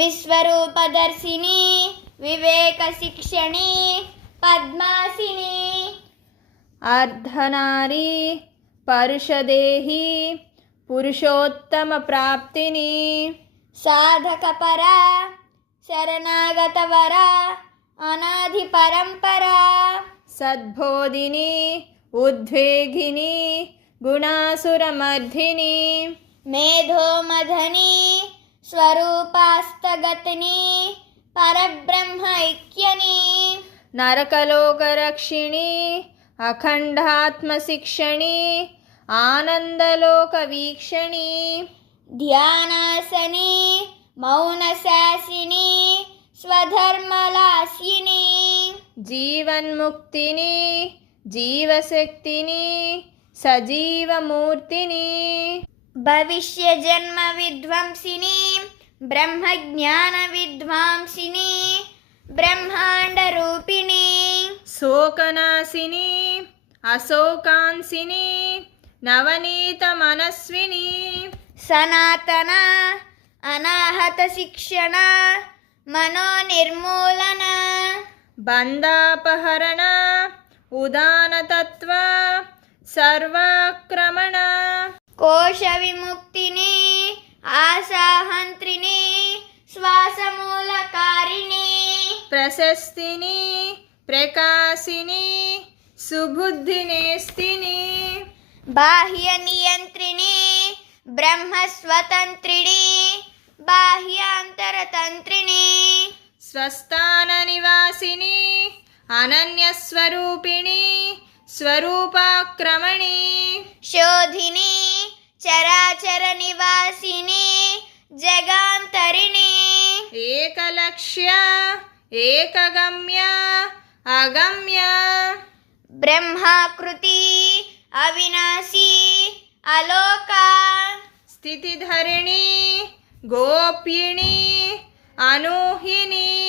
विश्वरूपदर्शिनी विवेकशिक्षिणी पद्मासिनी। अर्धनारी परुषदेही पुरुषोत्तमप्राप्तिनी। साधकपरा शरणागतवरा अनाधिपरम्परा सद्बोधिनी उद्वेगिनी गुणासुरमर्धिनी मेधोमधनी स्वरूपास्त గుణాసురమర్ధిని మేధోమధని స్వరూపాస్తగతిని పరబ్రహ్మ ఐక్యని నరకలోకరక్షిణి అఖండాత్మశిక్షణి ఆనందలోకవీక్షణి ధ్యానాసని మౌనశాసిని స్వధర్మలాస్యిని జీవన్ముక్తిని జీవశక్తిని సజీవమూర్తిని భవిష్య జన్మ విధ్వంసిని బ్రహ్మజ్ఞాన విద్వాంసిని బ్రహ్మాండ రూపిణి శోకనాశిని అశోకాంసిని నవనీత మనస్విని సనాతన అనాహత శిక్షణ మనో ఆశాహంత్రిని శ్వాసమూలకారిణి ప్రశస్తిని ప్రకాశిని సుబుద్ధినేస్తిని బాహ్య నియంత్రిణి బ్రహ్మ స్వతంత్రిణి బాహ్యాంతరతంత్రిణి స్వస్థాన నివాసిని అనన్యస్వరూపిణి స్వరూపాక్రమణి శోధిని చరాచర నివాసిని जगान्तरिणी एकलक्ष्य एकगम्य अगम्य। ब्रह्माकृति अविनाशी अलोका। स्थितिधरिणी गोपिणी अनूहिनी